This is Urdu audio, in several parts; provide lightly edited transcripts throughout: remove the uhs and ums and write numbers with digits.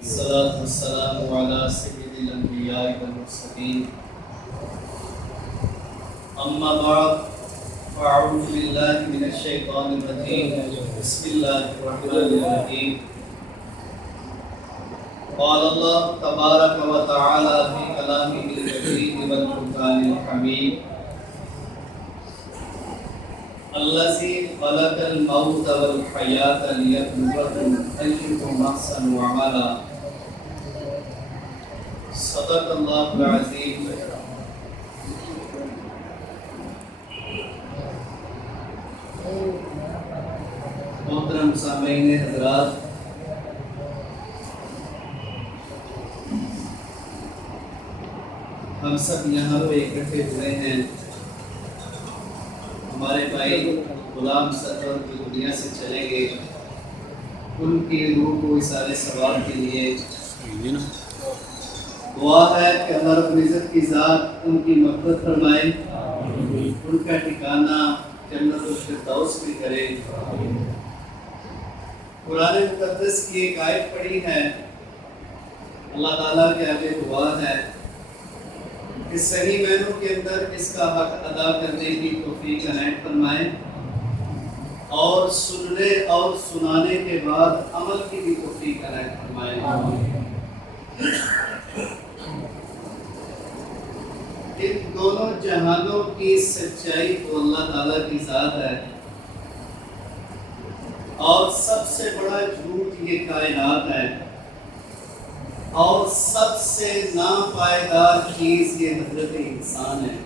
الصلاة والسلام على سيد الأنبياء والمرسلين أما بعد فأعوذ بالله من الشيطان الرجيم بسم الله الرحمن الرحيم قال الله تبارك وتعالى في كلامه المجيد والفرقان الحميد الذي خلق الموت والحياة ليبلوكم أيكم أحسن عملا صدق الله العظيم. محترم سامعین حضرات، ہم سب یہاں پہ اکٹھے ہوئے ہیں ہمارے بھائی غلام سرور کی دنیا سے چلیں گے، ان کی روح کو اثار ثواب کے لیے دعا ہے کہ اللہ رب العزت کی ذات ان کی مغفرت فرمائے، ان کا ٹھکانہ جنت الفردوس میں کرے۔ قرآن مقدس کی ایک آیت پڑھی ہے، اللہ تعالیٰ کے آگے دعا ہے کہ صحیح معنوں کے اندر اس کا حق ادا کرنے کی توفیق عنایت فرمائے، اور سننے اور سنانے کے بعد عمل کی بھی توفیق عنایت فرمائے۔ ان دونوں جہانوں کی سچائی تو اللہ تعالیٰ کی ذات ہے، اور سب سے بڑا جھوٹ یہ کائنات ہے، اور سب سے ناپائیدار چیز یہ حضرت انسان ہے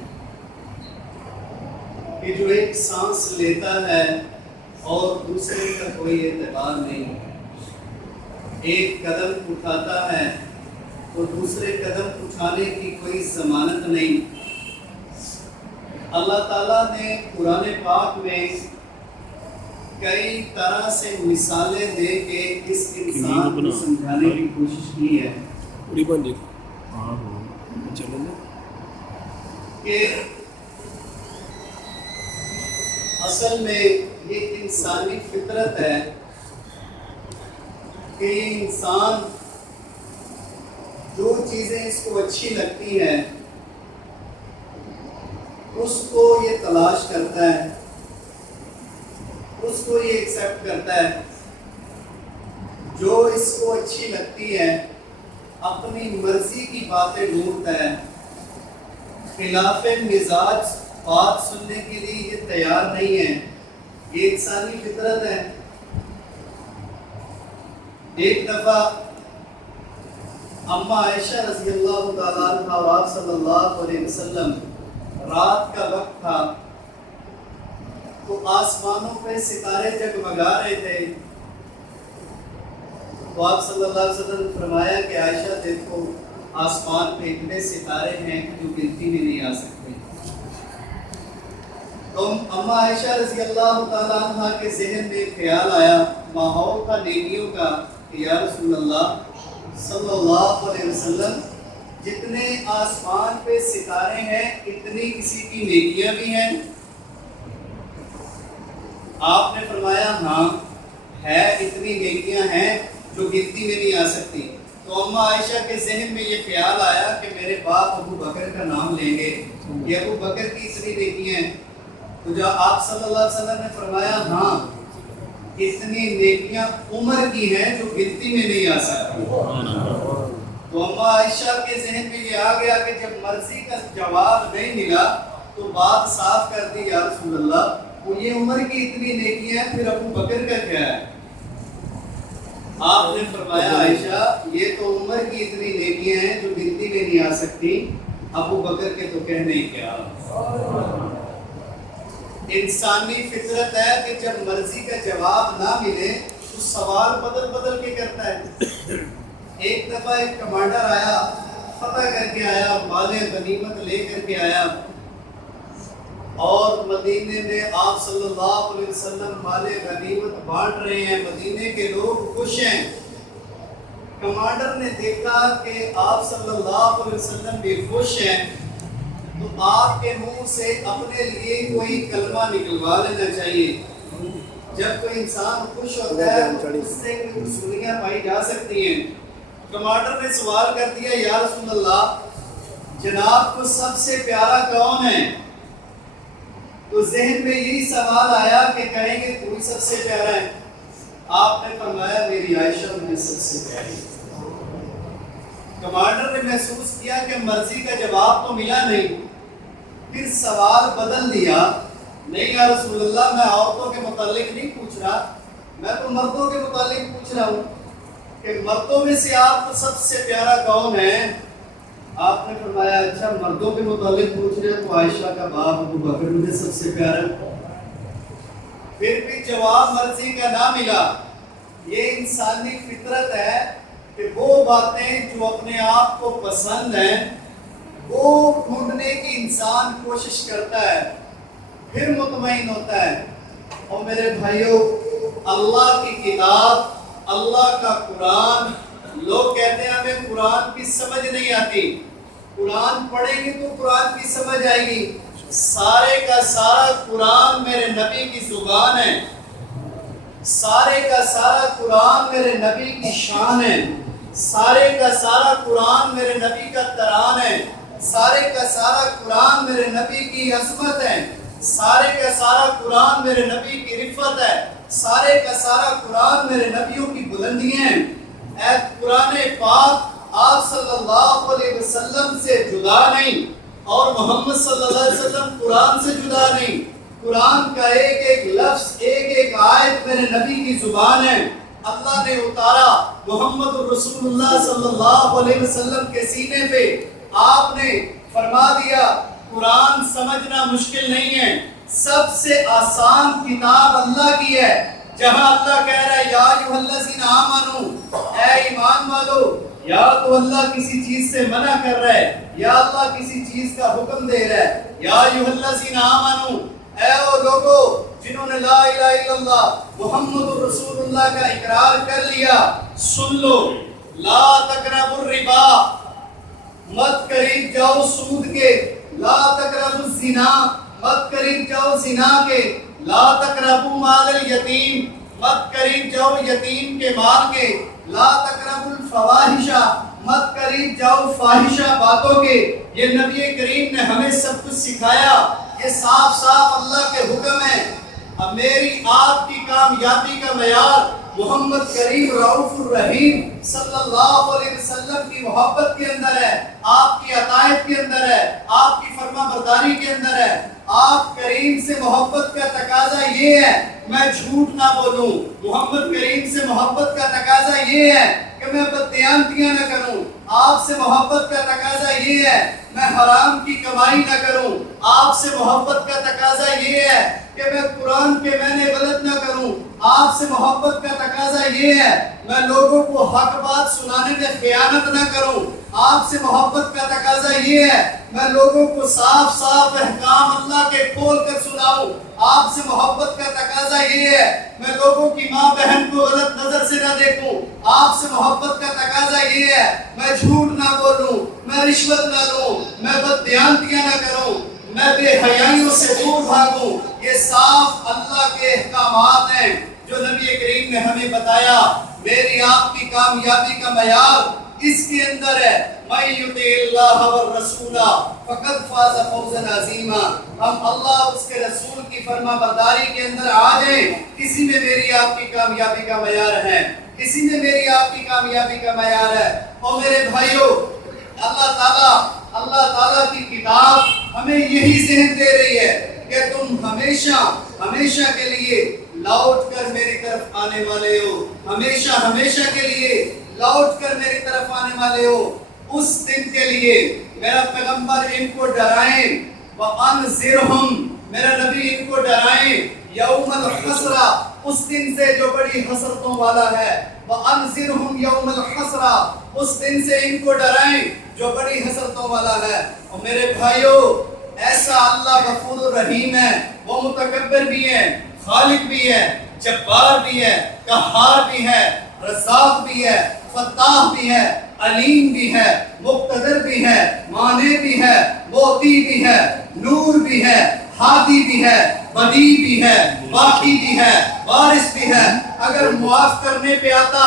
کہ جو ایک سانس لیتا ہے اور دوسرے کا کوئی اعتبار نہیں، ایک قدم اٹھاتا ہے تو دوسرے قدم اٹھانے کی کوئی ضمانت نہیں۔ اللہ تعالیٰ نے قرآن پاک میں کئی طرح سے مثالیں دے کے اس انسان کو سمجھانے کی کوشش کی ہے کہ اصل میں یہ انسانی فطرت ہے کہ یہ انسان جو چیزیں اس کو اچھی لگتی ہیں اس کو یہ تلاش کرتا ہے، اس کو یہ ایکسیپٹ کرتا ہے، جو اس کو اچھی لگتی ہے اپنی مرضی کی باتیں ڈھونڈتا ہے، خلاف مزاج بات سننے کے لیے یہ تیار نہیں ہے۔ یہ انسانی فطرت ہے۔ ایک دفعہ اما عائشہ رضی اللہ تعالیٰ عنہ اور آپ صلی اللہ علیہ وسلم رات کا وقت تھا تو آسمانوں پہ ستارے جگمگا رہے تھے، تو آپ صلی اللہ علیہ وسلم نے فرمایا کہ عائشہ دیکھو آسمان پہ اتنے ستارے ہیں کہ جو گنتی میں نہیں آ سکتے۔ تو اما عائشہ رضی اللہ تعالیٰ عنہ کے ذہن میں خیال آیا ماحول کا، نیکیوں کا، کہ یا رسول اللہ صلی اللہ علیہ وسلم جتنے آسمان پہ ستارے ہیں اتنی کسی کی نیکیاں بھی ہیں؟ آپ نے فرمایا ہاں ہے، اتنی نیکیاں ہیں جو گنتی میں نہیں آ سکتی۔ تو اما عائشہ کے ذہن میں یہ خیال آیا کہ میرے باپ ابو بکر کا نام لیں گے، یہ ابو بکر کی اتنی نیکیاں ہیں۔ تو جب آپ صلی اللہ علیہ وسلم نے فرمایا ہاں اتنی نیکیاں عمر کی ہیں جو گنتی میں نہیں آ سکتی، تو اما عائشہ کے ذہن میں یہ آ گیا کہ جب مرضی کا جواب نہیں ملا تو بات صاف کر دی، یا رسول اللہ وہ یہ عمر کی اتنی نیکیاں ہیں، پھر ابو بکر کا کیا ہے؟ آپ نے فرمایا عائشہ یہ تو عمر کی اتنی نیکیاں ہیں جو گنتی میں نہیں آ سکتی، ابو بکر کے تو کہنے کیا۔ انسانی فطرت ہے کہ جب مرضی کا جواب نہ ملے تو سوال بدل بدل کے کرتا ہے۔ ایک دفعہ ایک کمانڈر آیا، فتح کر کے آیا، مال غنیمت لے کر کے آیا، اور مدینے میں آپ صلی اللہ علیہ وسلم مال غنیمت بانٹ رہے ہیں، مدینے کے لوگ خوش ہیں۔ کمانڈر نے دیکھا کہ آپ صلی اللہ علیہ وسلم بھی خوش ہیں، تو آپ کے منہ سے اپنے لیے کوئی کلمہ نکلوا لینا چاہیے۔ جب کوئی انسان خوش ہوتا ہے اس سے کچھ سنیاں پائی جا سکتی ہیں۔ کمانڈر نے سوال کر دیا یا رسول اللہ جناب کو سب سے پیارا کون ہے؟ تو ذہن میں یہی سوال آیا کہ کہیں گے تو ہی سب سے پیارا ہے۔ آپ نے فرمایا میری عائشہ مجھے سب سے پیاری۔ کمانڈر نے محسوس کیا کہ مرضی کا جواب تو ملا نہیں، پھر سوال بدل دیا، نہیں یا رسول اللہ میں عورتوں کے متعلق نہیں پوچھ رہا، میں تو مردوں کے متعلق پوچھ رہا ہوں کہ مردوں میں سے آپ کو سب سے پیارا کون ہے؟ آپ نے فرمایا اچھا مردوں کے متعلق پوچھ رہے ہیں تو عائشہ کا باپ ابو بکر مجھے سب سے پیارا ہے۔ پھر بھی جواب مرضی کا نہ ملا۔ یہ انسانی فطرت ہے کہ وہ باتیں جو اپنے آپ کو پسند ہیں وہ ڈھونڈنے کی انسان کوشش کرتا ہے، پھر مطمئن ہوتا ہے۔ اور میرے بھائیوں، اللہ کی کتاب، اللہ کا قرآن، لوگ کہتے ہیں ہمیں قرآن کی سمجھ نہیں آتی، قرآن پڑھیں گے تو قرآن کی سمجھ آئے گی۔ سارے کا سارا قرآن میرے نبی کی زبان ہے، سارے کا سارا قرآن میرے نبی کی شان ہے، سارے کا سارا قرآن میرے نبی کا تران ہے، سارے کا سارا قرآن میرے نبی کی عظمت ہے، سارے کا سارا قرآن میرے نبی کی رفت ہے، سارے کا سارا قرآن میرے نبیوں کی بلندیاں ہیں۔ اے قرآن پاک آپ صلی اللہ علیہ وسلم سے جدا نہیں، اور محمد صلی اللہ علیہ وسلم قرآن سے جدا نہیں۔ قرآن کا ایک ایک لفظ، ایک ایک آیت میرے نبی کی زبان ہے۔ اللہ نے اتارا محمد رسول اللہ صلی اللہ علیہ وسلم کے سینے پہ، آپ نے فرما دیا قرآن سمجھنا مشکل نہیں ہے، سب سے آسان کتاب اللہ کی ہے۔ جہاں اللہ کہہ رہا ہے یا ایھا الذین آمنو، اے ایمان والو، یا تو اللہ کسی چیز سے منع کر رہا ہے یا اللہ کسی چیز کا حکم دے رہا ہے۔ یا ایھا الذین آمنو، اے وہ لوگو جنہوں نے لا الہ الا اللہ محمد رسول اللہ کا اقرار کر لیا، سن لو، لا تقربوا الربا، مت قریب جاؤ سود کے، لا تقربوا الزنا، مت قریب جاؤ زنا کے، لا تقربوا مال الیتیم، مت قریب جاؤ یتیم کے مال کے، لا تقربوا الفواحش، مت قریب جاؤ فاحشہ باتوں کے۔ یہ نبی کریم نے ہمیں سب کچھ سکھایا، یہ صاف صاف اللہ کے حکم ہے۔ اب میری آپ کی کامیابی کا معیار محمد کریم رؤوف الرحیم صلی اللہ علیہ وسلم کی محبت کے اندر ہے، آپ کی عطایت کے اندر ہے، آپ کی فرما برداری کے اندر ہے۔ آپ کریم سے محبت کا تقاضا یہ ہے میں جھوٹ نہ بولوں، محمد کریم سے محبت کا تقاضا یہ ہے کہ میں بددیانتیاں نہ کروں، آپ سے محبت کا تقاضا یہ ہے میں حرام کی کمائی نہ کروں، آپ سے محبت کا تقاضا یہ ہے کہ میں قرآن کے معنی غلط نہ کروں، آپ سے محبت کا تقاضا یہ ہے میں لوگوں کو حق بات سنانے میں خیانت نہ کروں، آپ سے محبت کا تقاضا یہ ہے میں لوگوں کو صاف صاف احکام اللہ کے کھول کر سناؤں، آپ سے محبت کا تقاضا یہ ہے میں لوگوں کی ماں بہن کو غلط نظر سے نہ دیکھوں، آپ سے محبت کا تقاضا یہ ہے میں جھوٹ نہ بولوں، میں رشوت نہ لوں، میں بددیانتیاں نہ کروں، میں بے حیائیوں سے دور بھاگوں۔ یہ صاف اللہ کے احکامات ہیں جو نبی کریم نے ہمیں بتایا۔ میری آپ کی کامیابی کا معیار اس کے اندر ہے مَن یُطِعِ اللَّهَ وَالرَّسُولَ فَقَدْ فَازَ فَوْزًا عَظِیمًا۔ ہم اللہ اور اس کے رسول کی فرما برداری کے اندر آ جائیں، اسی میں میری آپ کی کامیابی کا معیار ہے، اسی میں میری آپ کی کامیابی کا معیار ہے۔ اور میرے بھائیوں، اللہ تعالیٰ کی کتاب ہمیں یہی ذہن دے رہی ہے کہ تم ہمیشہ کے لیے لوٹ کر میری طرف آنے والے ہو، ہمیشہ کے لیے لوٹ کر میری طرف آنے والے ہو۔ اس دن کے لیے میرا پیغمبر ان کو ڈرائیں، وَأَنذِرْهُمْ، میرا نبی ان کو ڈرائیں، یوم الحسرہ، اس دن سے جو بڑی حسرتوں والا ہے، وَأَنذِرْهُمْ یوم الحسرہ، اس دن سے ان کو ڈرائیں جو بڑی حسرتوں والا ہے۔ اور میرے بھائیوں، ایسا اللہ غفور الرحیم ہے، وہ متکبر بھی ہے، خالق بھی ہے، جبار بھی ہے، قہار بھی ہے، رزاق بھی ہے، فتاح بھی ہے، علیم بھی ہے، مقتدر بھی ہے، مانع بھی ہے، موتی بھی ہے، نور بھی ہے، ہادی بھی ہے، بدی بھی ہے، باقی بھی ہے، وارث بھی ہے۔ اگر معاف کرنے پہ آتا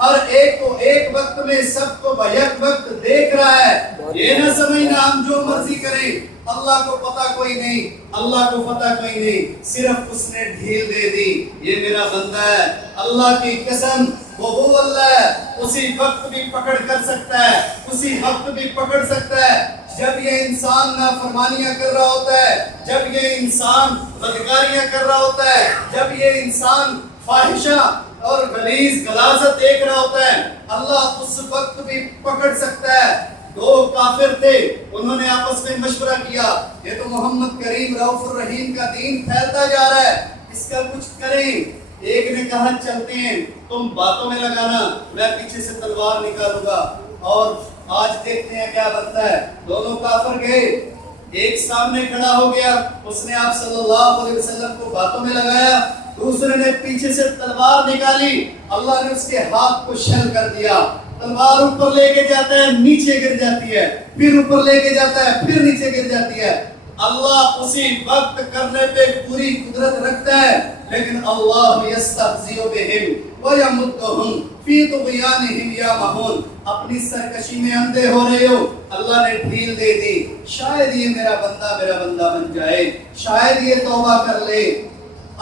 ہر ایک کو ایک وقت میں سب کو بیک وقت دیکھ رہا ہے. یہ نہ سمجھنا ہم جو مرضی کریں اللہ کو پتہ کوئی نہیں, اللہ کو پتہ کوئی نہیں, صرف اس نے ڈھیل دے دی. یہ میرا بندہ ہے, اللہ کی قسم وہ اللہ ہے, اسی وقت بھی پکڑ کر سکتا ہے, اسی وقت بھی پکڑ سکتا ہے جب یہ انسان نافرمانیاں کر رہا ہوتا ہے, جب یہ انسان بدکاریاں کر رہا ہوتا ہے, جب یہ انسان فاحشہ اور غلیظ غلاظت دیکھ رہا ہوتا ہے. اللہ اس وقت بھی پکڑ سکتا ہے. دو کافر تھے, انہوں نے آپس میں مشورہ کیا, یہ تو محمد کریم رؤوف الرحیم کا دین پھیلتا جا رہا ہے, اس کا کچھ کریں. ایک نے کہا چلتے ہیں, تم باتوں میں لگانا, میں پیچھے سے تلوار نکالوں گا اور آج دیکھتے ہیں کیا بنتا ہے. دونوں کافر گئے, ایک سامنے کھڑا ہو گیا, اس نے آپ صلی اللہ علیہ وسلم کو باتوں میں لگایا, دوسرے نے پیچھے سے تلوار نکالی, اللہ نے اس کے ہاتھ کو شل کر دیا. تلوار اوپر لے کے جاتا ہے, نیچے گر جاتی ہے, پھر اوپر لے کے جاتا ہے, پھر نیچے گر جاتی ہے. اللہ اسی وقت کرنے پہ پوری قدرت رکھتا ہے, لیکن اللہ یستہزئ بہم ویمدہم فی طغیانہم یعمہون. اپنی سرکشی میں اندھے ہو رہے ہو, اللہ نے ڈھیل دے دی. شاید یہ میرا بندہ بن جائے, شاید یہ توبہ کر لے.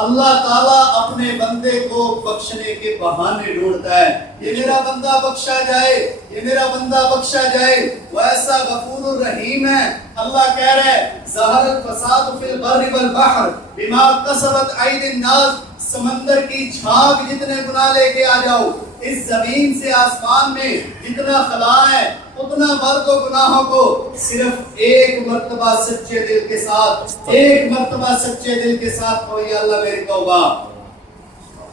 اللہ تعالیٰ اپنے بندے کو بخشنے کے بہانے ڈھونڈتا ہے. یہ میرا بندہ بخشا جائے, یہ میرا بندہ بخشا جائے. وہ ایسا غفور الرحیم ہے. اللہ کہہ رہا ہے ظہر الفساد فی البر والبحر بما کسبت ایدی الناس. سمندر کی جھاگ جتنے گناہ لے کے آ جاؤ, اس زمین سے آسمان میں جتنا خلا ہے اتنا بھر دو گناہوں کو, صرف ایک مرتبہ سچے دل کے ساتھ, ایک مرتبہ سچے دل کے ساتھ ہو یا اللہ میری توبہ,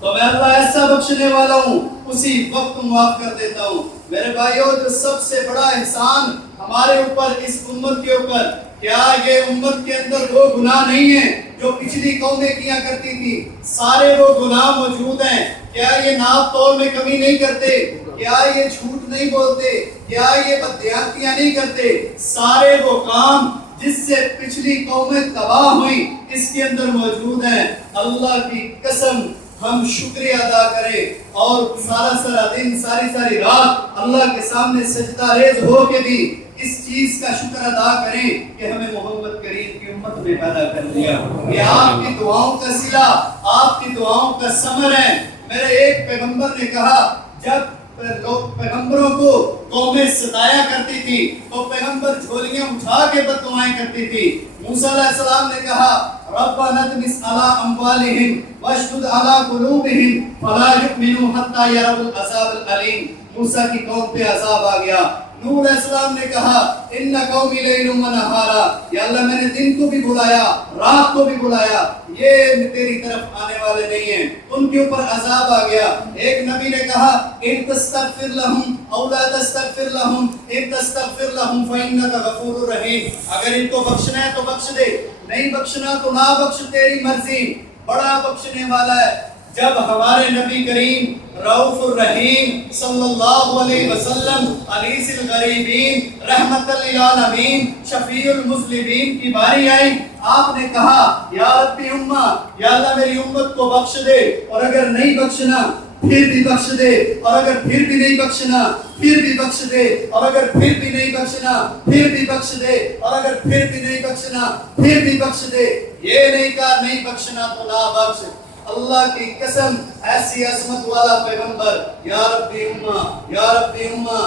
تو میں اللہ ایسا بخشنے والا ہوں, اسی وقت معاف کر دیتا ہوں. میرے بھائیوں, جو سب سے بڑا احسان ہمارے اوپر, اس امت کے اوپر, کیا یہ امت کے اندر وہ گناہ نہیں ہیں جو پچھلی قومیں کیا کرتی تھی؟ سارے وہ گناہ موجود ہیں. کیا یہ ناپ تول میں کمی نہیں کرتے؟ کیا یہ جھوٹ نہیں بولتے؟ کیا یہ بددیانتیاں نہیں کرتے؟ سارے وہ کام جس سے پچھلی قومیں تباہ ہوئی اس کے اندر موجود ہیں. اللہ کی قسم ہم شکریہ ادا کریں اور سارا دن, ساری رات اللہ کے سامنے سجدہ ریز ہو کے بھی اس چیز کا شکر ادا کریں کہ ہمیں محمد کریم کی امت میں پیدا کر دیا. یہ آپ کی دعاؤں کا صلہ, آپ کی دعاؤں کا ثمر ہے. میرے ایک پیغمبر نے کہا, جب لوگ پیغمبروں کو قومیں ستایا کرتی تھی تو پیغمبر جھولیاں اٹھا کے بد دعائیں کرتی تھی. موسیٰ علیہ السلام نے کہا ربنا اطمس علی اموالہم واشدد علی قلوبہم فلا یؤمنوا حتی یروا العذاب العلیم. موسیٰ کی قوم پہ عذاب آ گیا. نوح علیہ السلام نے کہا ان قومی لیل و نہارا, یا اللہ میں نے دن کو بھی بلایا, رات کو بھی بلایا, یہ تیری طرف آنے والے نہیں ہیں. ان کے اوپر عذاب آ گیا. ایک نبی نے کہا ان تستغفر لهم او لا تستغفر لهم ان تستغفر لهم فانك غفور رحیم. اگر ان کو بخشنا ہے تو بخش دے, نہیں بخشنا تو نہ بخش, تیری مرضی. بڑا بخشنے والا ہے. جب ہمارے نبی کریم رؤوف الرحیم صلی اللہ علیہ وسلم انیس الغریبین رحمت للعالمین شفیع المسلمین کی باری آئی, آپ نے کہا یا ربی امہ, یا اللہ میری امت کو بخش دے, اور اگر نہیں بخشنا پھر بھی بخش دے, اور اگر پھر بھی نہیں بخشنا پھر بھی بخش دے, اور اگر پھر بھی نہیں بخشنا پھر بھی بخش دے, اور اگر پھر بھی نہیں بخشنا پھر بھی بخش دے. یہ نہیں کہا نہیں بخشنا تو نہ بخش. اللہ کی قسم ایسی عظمت والا پیغمبر, یا ربی امہ, یا ربی امہ,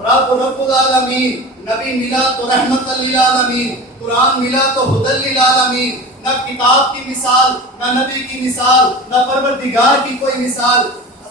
رب العالمین. نبی ملا تو رحمت للعالمین, قرآن ملا تو ہدی للعالمین. نہ کتاب کی مثال, نہ نبی کی مثال, نہ پروردگار کی کوئی مثال.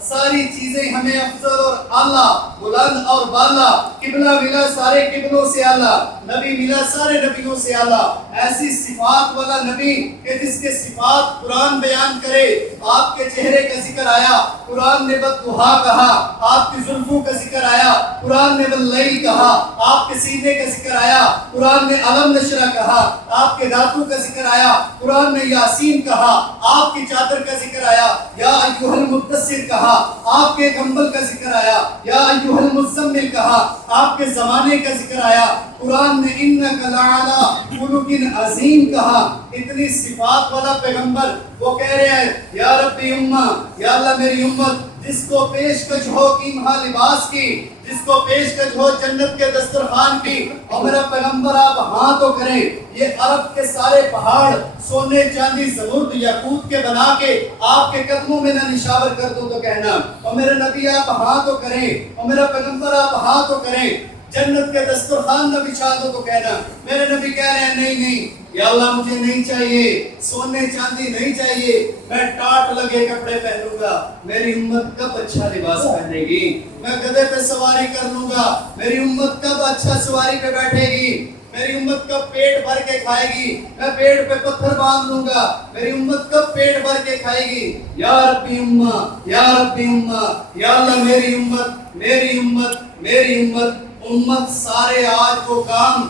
ساری چیزیں ہمیں افضل اور اعلیٰ, بلند اور بالا. قبلہ ملا سارے قبلوں سے اعلیٰ, نبی ملا سارے نبیوں سے اعلیٰ. ایسی صفات والا نبی کہ جس کے صفات قرآن بیان کرے. آپ کے چہرے کا ذکر آیا, قرآن نے والضحیٰ کہا. آپ کی زلفوں کا ذکر آیا, قرآن نے واللیل کہا. آپ کے سینے کا ذکر آیا, قرآن نے علم نشرہ کہا. آپ کے دانتوں کا ذکر آیا, قرآن نے یاسین کہا. آپ کی چادر کا ذکر آیا, یا ایھا المدثر کہا. آپ کے کمبل کا ذکر آیا, یا ایھا المزمل کہا. آپ کے زمانے کا ذکر آیا, قرآن نے انک لعلی خلق عظیم کہا. اتنی صفات والا پیغمبر, وہ کہہ رہے ہیں یا ربی امہ, یا اللہ میری امت جس کو پیشکش ہو قیمہ لباس کی، جس کو پیشکش ہو جنت کے دسترخوان کی، اور میرا پیغمبر آپ ہاں تو کریں، یہ عرب کے سارے پہاڑ سونے چاندی زمرد یاقوت کے بنا کے آپ کے قدموں میں نہ نشاور کر دوں تو کہنا، اور میرے نبی آپ ہاں تو کریں، اور میرا پیغمبر آپ ہاں تو کریں، جنت کے دسترخوان نہ بچھا دو تو کہنا۔ میرے نبی کہہ رہے ہیں نہیں یا اللہ مجھے نہیں چاہیے، سونے چاندی نہیں چاہیے، میں ٹاٹ لگے کپڑے پہنوں گا، میری امت کب اچھا لباس پہنے گی، میں گدھے پہ سواری کر لوں گا، میری امت کب اچھا سواری پہ بیٹھے گی، میری امت کب پیٹ بھر کے کھائے گی، میں پیٹ پہ پتھر باندھ لوں گا، میری امت کب پیٹ بھر کے کھائے گی۔ یا ربی امہ یا ربی امہ، یا اللہ میری امت میری امت میری امت امت سارے آج وہ کام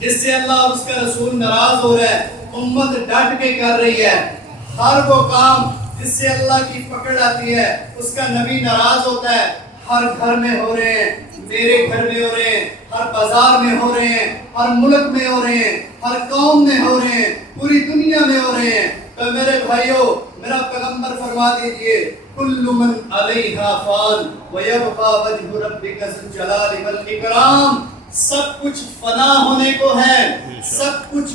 جس سے اللہ اور اس کا رسول ناراض ہو رہا ہے امت ڈٹ کے کر رہی ہے، ہر وہ کام جس سے اللہ کی پکڑ آتی ہے اس کا نبی ناراض ہوتا ہے، ہر گھر میں ہو رہے ہیں، میرے گھر میں ہو رہے ہیں، ہر بازار میں ہو رہے ہیں، ہر ملک میں ہو رہے ہیں، ہر قوم میں ہو رہے ہیں، پوری دنیا میں ہو رہے ہیں۔ تو میرے بھائیوں، میرا پیغمبر فرما دیجئے کل من علیہا فان ویبقى وجہ ربک ذو الجلال والاکرام، سب کچھ فنا ہونے کو ہے، سب کچھ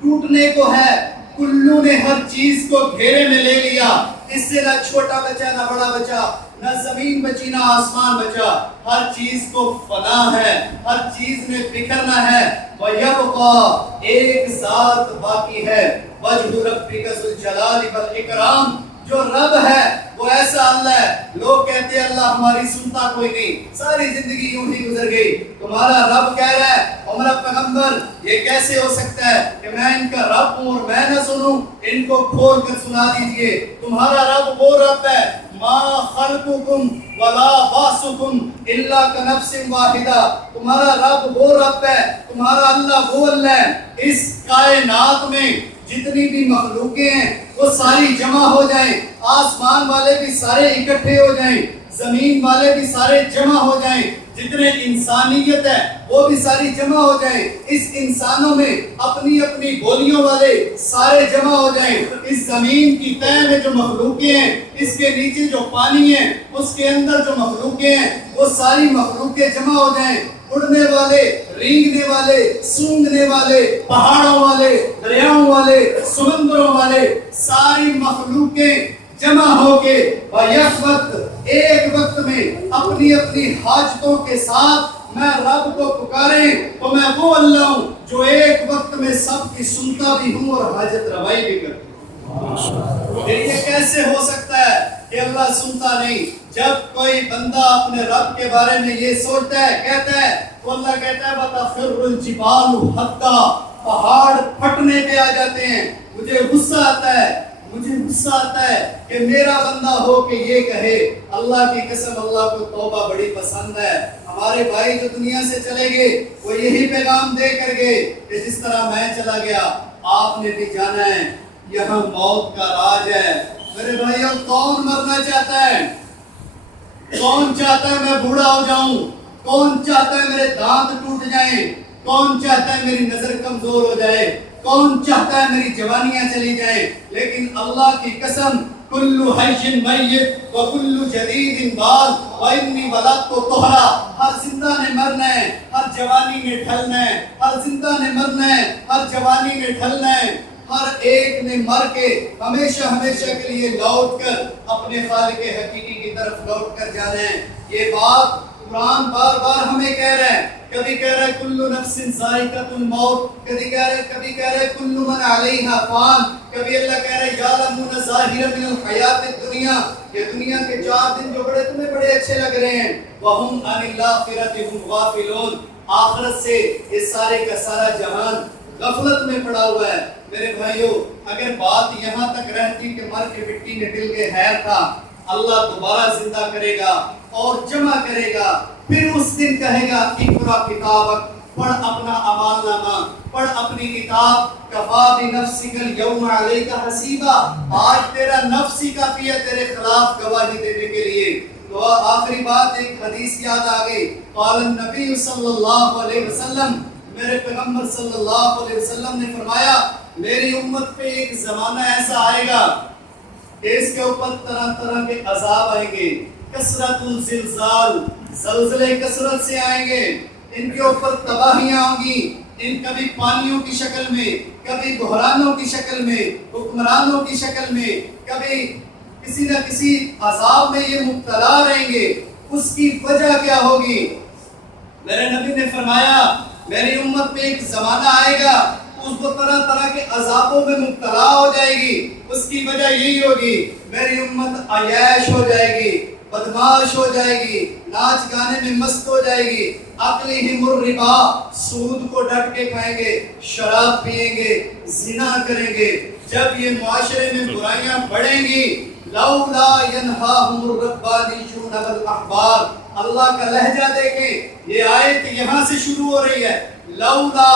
ٹوٹنے کو ہے، کلو نے ہر چیز کو گھیرے میں لے لیا، اس سے نہ چھوٹا بچا نہ بڑا بچا، نہ زمین بچی نہ آسمان بچا، ہر چیز کو فنا ہے، ہر چیز میں بکھرنا ہے، وَيَبْقَى ایک ذات باقی ہے، وَجْهُ رَبِّكَ ذُو الْجَلَالِ وَالْإِكْرَامِ، جو رب ہے وہ ایسا اللہ ہے، لوگ کہتے ہیں اللہ ہماری سنتا کوئی نہیں، ساری زندگی یوں ہی گزر گئی، تمہارا رب کہہ رہا ہے اور میرا پیغمبر یہ کیسے ہو سکتا ہے کہ میں ان کا رب ہوں اور میں نہ سنوں، ان کو کھول کر سنا دیجئے، تمہارا رب وہ رب ہے، ما خلقکم ولا باسکم الا کنفس واحدہ، تمہارا رب وہ رب ہے، تمہارا اللہ وہ اللہ ہے، اس کائنات میں جتنی بھی مخلوقیں ہیں وہ ساری جمع ہو جائیں، آسمان والے بھی سارے اکٹھے ہو جائیں، زمین والے بھی سارے جمع ہو جائیں، جتنے انسانیت ہے وہ بھی ساری جمع ہو جائیں، اس انسانوں میں اپنی اپنی بولیوں والے سارے جمع ہو جائیں، اس زمین کی تہہ میں جو مخلوقیں ہیں، اس کے نیچے جو پانی ہے، اس کے اندر جو مخلوقیں ہیں وہ ساری مخلوقیں جمع ہو جائیں، اڑنے والے، رینگنے والے، سونگنے والے، پہاڑوں والے، دریاؤں والے، سمندروں والے، ساری مخلوقیں جمع ہو کے یک وقت ایک وقت میں اپنی اپنی حاجتوں کے ساتھ میں رب کو پکاریں تو میں وہ اللہ ہوں جو ایک وقت میں سب کی سنتا بھی ہوں اور حاجت روائی بھی کرتا ہوں۔ پھر یہ کیسے ہو سکتا ہے کہ اللہ سنتا نہیں؟ جب کوئی بندہ اپنے رب کے بارے میں یہ سوچتا ہے، کہتا ہے، تو اللہ کہتا ہے وَتَخِرُّ الْجِبَالُ حَتَّى، پہاڑ پھٹنے پہ آ جاتے ہیں، مجھے غصہ آتا ہے، مجھے غصہ آتا ہے کہ میرا بندہ ہو کہ یہ کہے، اللہ کی قسم اللہ کو توبہ بڑی پسند ہے۔ ہمارے بھائی جو دنیا سے چلے گئے وہ یہی پیغام دے کر گئے کہ جس طرح میں چلا گیا آپ نے بھی جانا ہے، یہاں موت کا راج ہے۔ میرے بھائیوں، کون مرنا چاہتا ہے؟ کون چاہتا ہے میں بوڑھا ہو جاؤں؟ کون چاہتا ہے میرے دانت ٹوٹ جائیں؟ کون چاہتا ہے میری نظر کمزور ہو جائے؟ کون چاہتا ہے میری جوانیاں چلی جائیں؟ لیکن اللہ کی قسم کلو حی میت و کلو جدید بال و انی ولدت طہرا، ہر زندہ نے مرنا ہے، ہر جوانی میں ڈھلنا ہے، ہر زندہ نے مرنا ہے، ہر جوانی میں ڈھلنا ہے، ہر ایک نے مر کے ہمیشہ ہمیشہ کے لیے لوٹ کر اپنے خالق حقیقی کی طرف لوٹ کر جانا ہے۔ یہ بات قرآن بار بار ہمیں کہہ رہا ہے، کبھی کہہ رہا ہے کل نفس ذائقۃ الموت، کبھی کہہ رہا ہے کل من علیہا فان، کبھی اللہ کہہ رہا ہے یعلمون ظاہرا من الحیات الدنیا، یہ دنیا کے 4 دن جو تمہیں بڑے اچھے لگ رہے ہیں، وہم عن الاخرۃ هم غافلون، آخرت سے یہ سارے کا سارا جہان غفلت میں پڑا ہوا ہے۔ میرے بھائیوں، اگر بات یہاں تک رہتی کہ مر کے مٹی میں مل کے خیر تھا، اللہ دوبارہ زندہ کرے گا اور جمع کرے گا، پھر اس دن کہے گا اقرا کتابک، پڑھ اپنا اعمال نامہ، پڑھ اپنی کتاب، کفا بنفسک اليوم علیک حسیبا، آج تیرا نفس ہی کافی ہے تیرے خلاف گواہی دینے کے لیے۔ تو آخری بات ایک حدیث یاد آ گئی، قال النبی صلی اللہ علیہ وسلم، میرے پیغمبر صلی اللہ علیہ وسلم نے فرمایا میری امت پہ ایک زمانہ ایسا آئے گا کہ اس کے اوپر طرح طرح کے عذاب آئیں گے. کثرت الزلزال، زلزلے کثرت سے آئیں گے. ان کے اوپر تباہیاں ہوں گی، ان کبھی پانیوں کی شکل میں، کبھی بحرانوں کی شکل میں، حکمرانوں کی شکل میں، کبھی کسی نہ کسی عذاب میں یہ مبتلا رہیں گے. اس کی وجہ کیا ہوگی؟ میرے نبی نے فرمایا میری امت میں ایک زمانہ آئے گا اس کو طرح طرح کے عذابوں میں مبتلا ہو جائے گی. اس کی وجہ یہی ہوگی میری امت عیاش ہو جائے گی، بدماش ہو جائے گی، ناچ گانے میں مست ہو جائے گی. اکلہم الربا، سود کو ڈٹ کے کھائیں گے، شراب پئیں گے، زنا کریں گے. جب یہ معاشرے میں برائیاں بڑھیں گی، لولا ینہاہم الربانیون والاحبار. اللہ کا لہجہ دیکھیں، یہ آیت یہاں سے شروع ہو رہی ہے. لولا،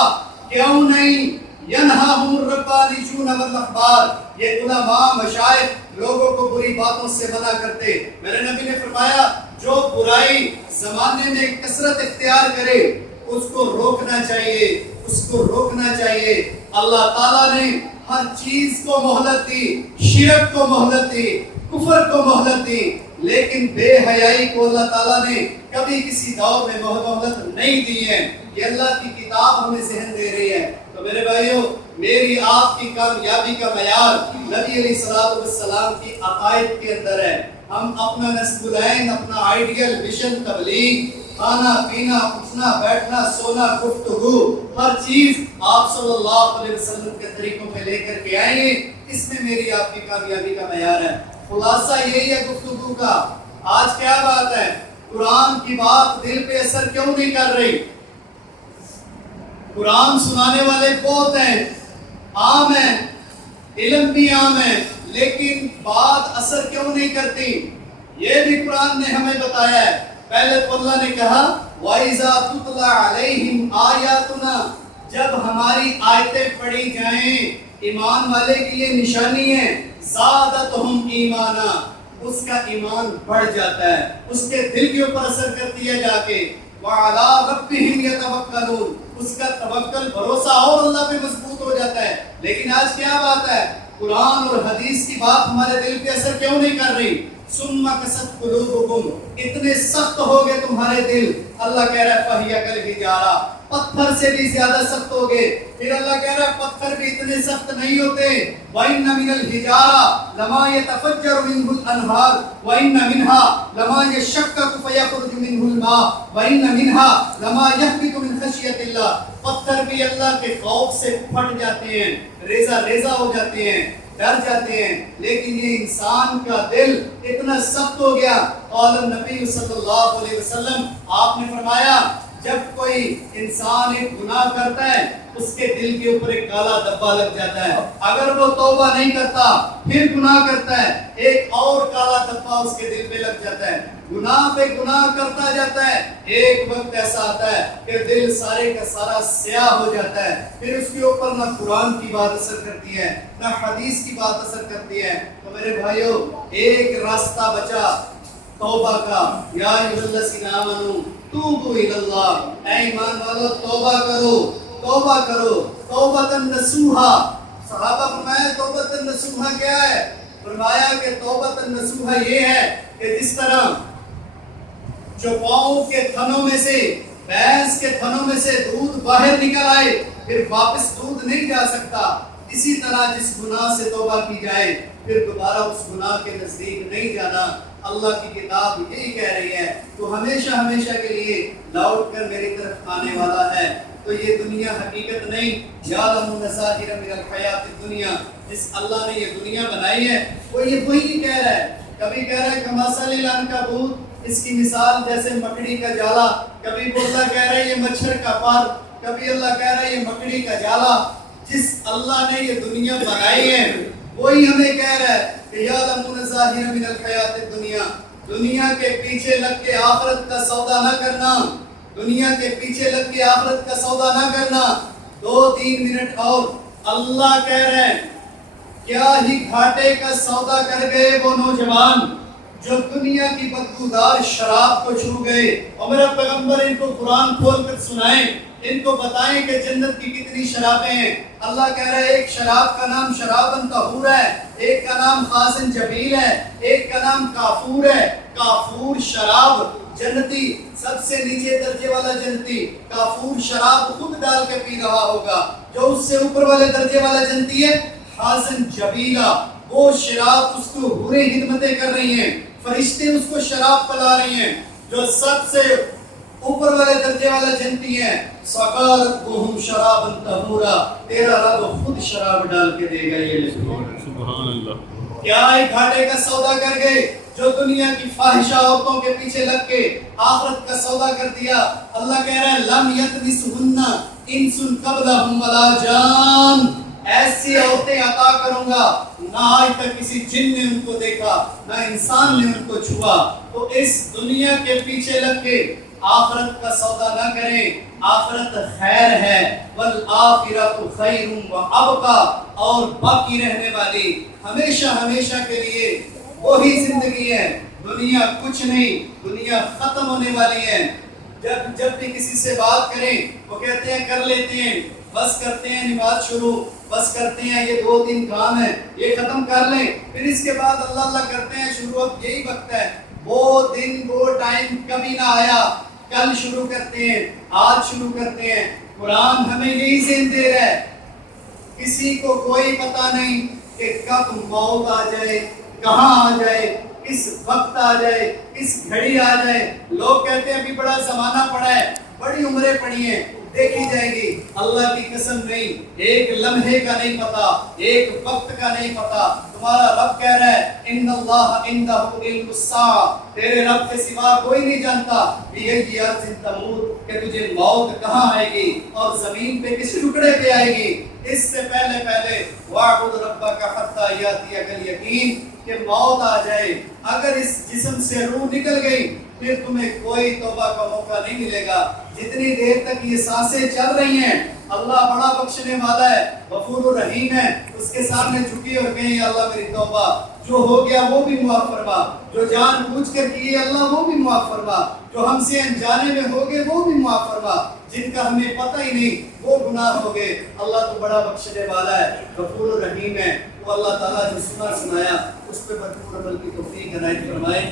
کیوں نہیں، ینہاہم الربانیون والاحبار، یہ علماء مشائخ لوگوں کو بری باتوں سے منع کرتے. میرے نبی نے فرمایا جو برائی زمانے میں کثرت اختیار کرے اس کو روکنا چاہیے، اس کو روکنا چاہیے. اللہ تعالیٰ نے ہر چیز کو مہلت دی، شرک کو مہلت دی، کفر کو مہلت دی، لیکن بے حیائی کو اللہ تعالیٰ نے کبھی کسی دور میں مہلت نہیں دی ہے. یہ اللہ کی کتاب ہمیں ذہن دے رہی ہے. تو میرے بھائیوں، میری آپ کی کامیابی کا معیار نبی علیہ الصلوۃ والسلام کی عقائد کے اندر ہے. ہم اپنا نسب العین، اپنا آئیڈیل مشن، تبلیغ، کھانا پینا، اٹھنا بیٹھنا، سونا، گفتگو، ہر چیز آپ صلی اللہ علیہ وسلم کے طریقوں پہ لے کر کے آئیں. اس میں میری آپ کی کامیابی کا معیار ہے. خلاصہ یہی ہے گفتگو کا. آج کیا بات ہے؟ قرآن کی بات دل پہ اثر کیوں نہیں کر رہی؟ قرآن سنانے والے بہت ہیں، عام ہیں، علم بھی عام ہے، لیکن بات اثر کیوں نہیں کرتی؟ یہ بھی قرآن نے ہمیں بتایا ہے. پہلے تو اللہ نے کہا وَإِذَا تُتْلَى عَلَيْهِمْ آيَاتُنَا، جب ہماری آیتیں پڑھی جائیں، ایمان والے کی یہ نشانی ہے، زَادَتْهُمْ ایمانا، اس کا ایمان بڑھ جاتا ہے، اس کے دل کے اوپر اثر کرتی ہے جا کے. وَعَلَىٰ رَبِّهِمْ يَتَوَكَّلُونَ، اس کا توکل، بھروسہ اور اللہ پہ مضبوط ہو جاتا ہے. لیکن آج کیا بات ہے؟ قرآن اور حدیث کی بات ہمارے دل پہ اثر کیوں نہیں کر رہی؟ ثُمَّ قَسَتْ قُلُوبُكُمْ، اتنے سخت ہو گئے تمہارے دل. اللہ کہہ رہا ہے فَهِيَ كَالْحِجَارَةِ، پتھر سے بھی زیادہ سخت ہو گئے. پھر اللہ کہہ رہا ہے پتھر بھی اتنے سخت نہیں ہوتے. وَإِنَّ مِنَ الْحِجَارَةِ لَمَا يَتَفَجَّرُ مِنْهُ الْأَنْهَارُ وَإِنَّ مِنْهَا لَمَا يَشَّقَّقُ فَيَخْرُجُ مِنْهُ الْمَاءُ وَإِنَّ مِنْهَا لَمَا يَهْبِطُ مِنْ خَشْيَةِ اللَّهِ. پتھر بھی اللہ کے خوف سے پھٹ جاتے ہیں، ریزہ ریزہ ہو جاتے ہیں، ڈر جاتے ہیں. لیکن یہ انسان کا دل اتنا سخت ہو گیا. قال النبی صلی اللہ علیہ وسلم، آپ نے فرمایا جب کوئی انسان ایک گناہ کرتا ہے اس کے دل کے اوپر ایک کالا دبا لگ جاتا ہے. اگر وہ توبہ نہیں کرتا پھر گناہ کرتا ہے، ایک اور کالا دبا اس کے دل پہ لگ جاتا ہے. گناہ پہ گناہ کرتا جاتا ہے، ایک وقت ایسا آتا ہے کہ دل سارے کا سارا سیاہ ہو جاتا ہے. پھر اس کے اوپر نہ قرآن کی بات اثر کرتی ہے، نہ حدیث کی بات اثر کرتی ہے. تو میرے بھائیوں، ایک راستہ بچا توبہ کا. یا ایھا الذین آمنوا توبوا الی اللہ، اے ایمان والو توبہ کرو، توبہ کرو، توبۃ نصوحا. صحابہ فرمایا توبۃ نصوحا کیا ہے؟ فرمایا کہ توبۃ نصوحا یہ ہے کہ جس طرح چوپاؤں کے تھنوں میں سے، بھینس کے تھنوں میں سے دودھ باہر نکل آئے پھر واپس دودھ نہیں جا سکتا، اسی طرح جس گناہ سے توبہ کی جائے پھر دوبارہ اس گناہ کے نزدیک نہیں جانا. اللہ کی کتاب یہی کہہ رہی ہے. تو ہمیشہ ہمیشہ کے لیے لوٹ کر میری طرف آنے والا ہے. تو یہ دنیا حقیقت نہیں. یعلم ظاہرا من الحیات الدنیا، جس اللہ نے یہ دنیا بنائی ہے وہ یہ وہی کہہ رہا ہے. کبھی کہہ رہا ہے کمثل العنکبوت، اس کی مثال جیسے مکڑی کا جالا. کبھی اللہ کہہ رہا ہے یہ مچھر کا پر، کبھی اللہ کہہ رہا ہے یہ مکڑی کا جالا. جس اللہ نے یہ دنیا بنائی ہے وہی ہمیں کہہ رہا ہے کہ یعلمون ظاہرا من الحیات الدنیا. دنیا کے پیچھے لگ کے آخرت کا سودا نہ کرنا، دنیا کے پیچھے لگ کے آخرت کا سودا نہ کرنا. 2-3 منٹ اور اللہ کہہ رہے ہیں کیا ہی گھاٹے کا سودا کر گئے وہ نوجوان جو دنیا کی بدبودار شراب کو چھو گئے. اور میرا پیغمبر ان کو قرآن کھول کر سنائیں ان کو بتائیں کہ جنت کی کتنی شرابیں ہیں۔ اللہ کہہ رہا ہے ایک شراب کا نام شرابن طہور ہے، ایک کا نام خاصن جبیل ہے، ایک کا نام کافور ہے۔ کافور شراب جنتی، سب سے نیچے درجے والا جنتی کافور شراب خود ڈال کے پی رہا ہوگا۔ جو اس سے اوپر والے درجے والا جنتی ہے خاصن جبیلہ، وہ شراب اس کو حوریں خدمتیں کر رہی ہیں، فرشتے اس کو شراب پلا رہی ہیں۔ جو سب سے اوپر والے درجے والا جنتی ہے سقارتہم شرابا طہورا، تیرا رب خود شراب ڈال کے دے گا۔ یہ سبحان اللہ، کیا ایک گھاٹے کا سودا کر گئے جو دنیا کی فاحشہ عورتوں کے پیچھے لگ کے آخرت کا سودا کر دیا۔ اللہ کہہ رہا ہے لم یطمثہن انس قبلہم ولا جان، ایسی عورتیں عطا کروں گا نہ آج تک کسی جن نے ان کو دیکھا نہ انسان نے ان کو چھوا۔ تو اس دنیا کے پیچھے لگ کے آخرت کا سودا نہ کریں، آخرت خیر ہے، والآخرۃ خیر وابقیٰ، اور باقی رہنے والی ہمیشہ ہمیشہ کے لیے وہی زندگی ہے۔ دنیا کچھ نہیں، دنیا ختم ہونے والی ہے۔ جب بھی کسی سے بات کریں وہ کہتے ہیں کر لیتے ہیں، بس کرتے ہیں نماز شروع، بس کرتے ہیں یہ 2 دن کام ہے یہ ختم کر لیں، پھر اس کے بعد اللہ اللہ کرتے ہیں شروع، اب یہی وقت ہے۔ وہ دن وہ ٹائم کبھی نہ آیا، کل شروع کرتے ہیں، آج شروع کرتے ہیں۔ قرآن ہمیں یہی ذہن دے رہا ہے، کسی کو کوئی پتہ نہیں کہ کب موت آ جائے، کہاں آ جائے، کس وقت آ جائے، کس گھڑی آ جائے۔ لوگ کہتے ہیں ابھی بڑا زمانہ پڑا ہے، بڑی عمریں پڑی ہیں، دیکھی جائے گی۔ اللہ کی قسم نہیں، ایک لمحے کا نہیں پتا، ایک وقت کا نہیں پتا۔ تمہارا رب کہہ رہا ہے ان اللہ عندہ علم الساعہ، تیرے رب کے سوا کوئی نہیں جانتا بِأَيِّ أَرْضٍ تَمُوتُ، کہ تجھے موت کہاں آئے گی اور زمین پہ کس ٹکڑے پہ آئے گی۔ اس سے پہلے وَاعْبُدْ رَبَّكَ حَتَّىٰ يَأْتِيَكَ الْيَقِينُ، کہ موت آ جائے، اگر اس جسم سے روح نکل گئی پھر تمہیں کوئی توبہ کا موقع نہیں ملے گا۔ جتنی دیر تک یہ سانسیں چل رہی ہیں اللہ بڑا بخشنے والا ہے، غفور الرحیم ہے، اس کے سامنے جھکی اور کہیں یا اللہ میری توبہ، جو ہو گیا وہ بھی معاف فرما، جو جان بوجھ کر کیے اللہ وہ بھی معاف فرما، جو ہم سے انجانے میں ہو گئے وہ بھی معاف فرما، جن کا ہمیں پتہ ہی نہیں وہ گناہ ہو گئے۔ اللہ تو بڑا بخشنے والا ہے، غفور الرحیم ہے۔ وہ اللہ تعالیٰ جو سنا سنایا اس پہ بھرپور عمل کی توفیق عنایت فرمائے۔